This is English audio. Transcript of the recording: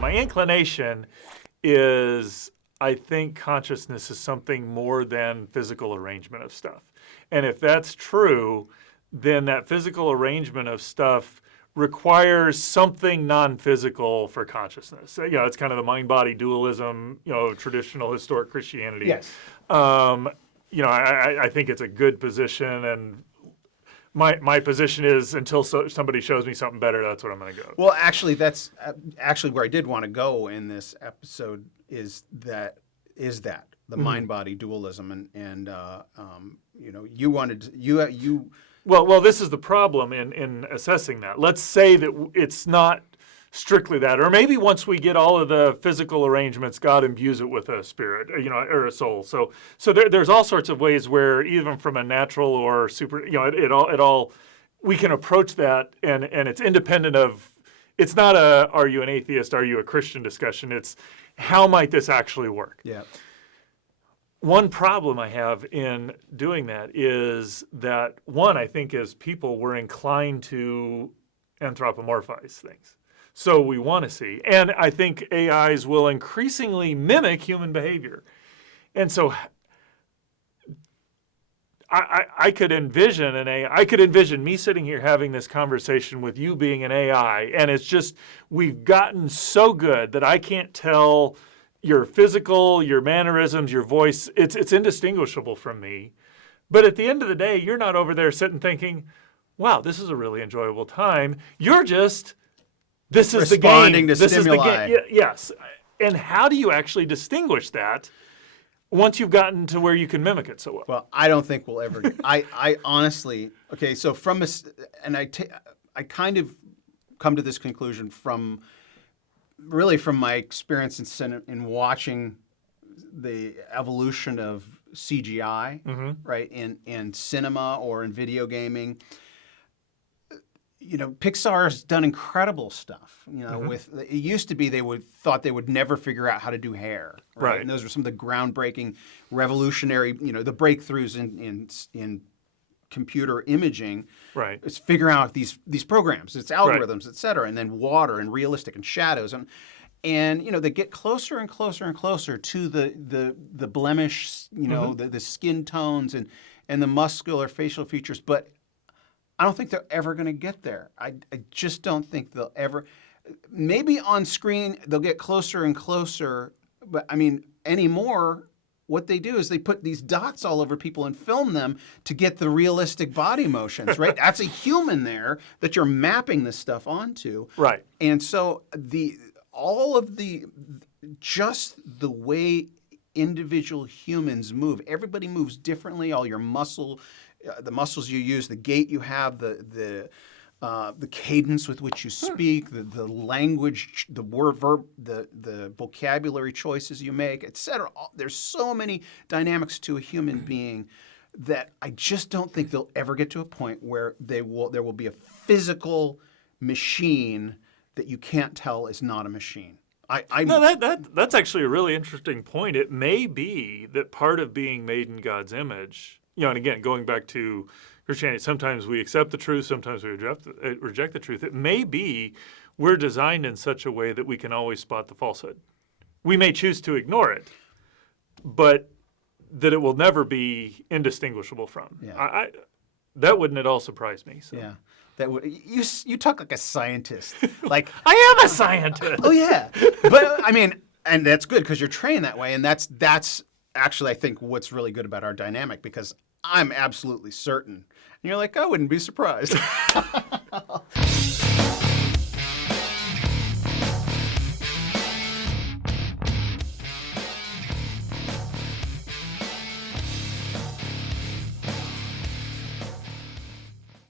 My inclination is I think consciousness is something more than physical arrangement of stuff. And if that's true, then that physical arrangement of stuff requires something non-physical for consciousness. It's kind of the mind-body dualism, traditional historic Christianity. Yes. I think it's a good position, and my position is until somebody shows me something better, that's what I'm going to go. Well, actually, that's actually where I did want to go in this episode is the mind-body dualism, and you wanted you. Well, this is the problem in assessing that. Let's say that it's not strictly that, or maybe once we get all of the physical arrangements, God imbues it with a spirit, or a soul. So there's all sorts of ways where even from a natural or super, it all we can approach that, and it's independent of. It's not a are you an atheist, are you a Christian discussion. It's how might this actually work? Yeah. One problem I have in doing that is that, one, I think as people, we're inclined to anthropomorphize things. So we want to see. And I think AIs will increasingly mimic human behavior. And so I could envision an AI. I could envision me sitting here having this conversation with you being an AI. And it's just, we've gotten so good that I can't tell your physical, your mannerisms, your voice, it's indistinguishable from me. But at the end of the day, you're not over there sitting thinking, wow, this is a really enjoyable time. You're just, this is the game. Responding to this stimuli. Is the game. Yes. And how do you actually distinguish that once you've gotten to where you can mimic it so well? Well, I don't think we'll ever. I honestly, okay, so from I kind of come to this conclusion from my experience in watching the evolution of CGI, right, in cinema or in video gaming. Pixar has done incredible stuff. With it used to be thought they would never figure out how to do hair, right? And those were some of the groundbreaking, revolutionary, the breakthroughs in computer imaging, right? It's figuring out these programs, its algorithms, et cetera, and then water and realistic and shadows, and they get closer and closer and closer to the blemish, the skin tones and the muscular facial features, but I don't think they're ever going to get there. I just don't think they'll ever. Maybe on screen they'll get closer and closer, but I mean anymore. What they do is they put these dots all over people and film them to get the realistic body motions, right? That's a human there that you're mapping this stuff onto. Right. And so just the way individual humans move, everybody moves differently, all your the muscles you use, the gait you have, the cadence with which you speak, the language, the verb, the vocabulary choices you make, etc. There's so many dynamics to a human being that I just don't think they'll ever get to a point where there will be a physical machine that you can't tell is not a machine. No, that's actually a really interesting point. It may be that part of being made in God's image, and again, going back to Christianity, sometimes we accept the truth, sometimes we reject the truth. It may be we're designed in such a way that we can always spot the falsehood. We may choose to ignore it, but that it will never be indistinguishable from. Yeah. That wouldn't at all surprise me. So. Yeah. You talk like a scientist. Like I am a scientist. Oh yeah, but I mean, and that's good because you're trained that way, and that's actually I think what's really good about our dynamic because I'm absolutely certain, and you're like I wouldn't be surprised.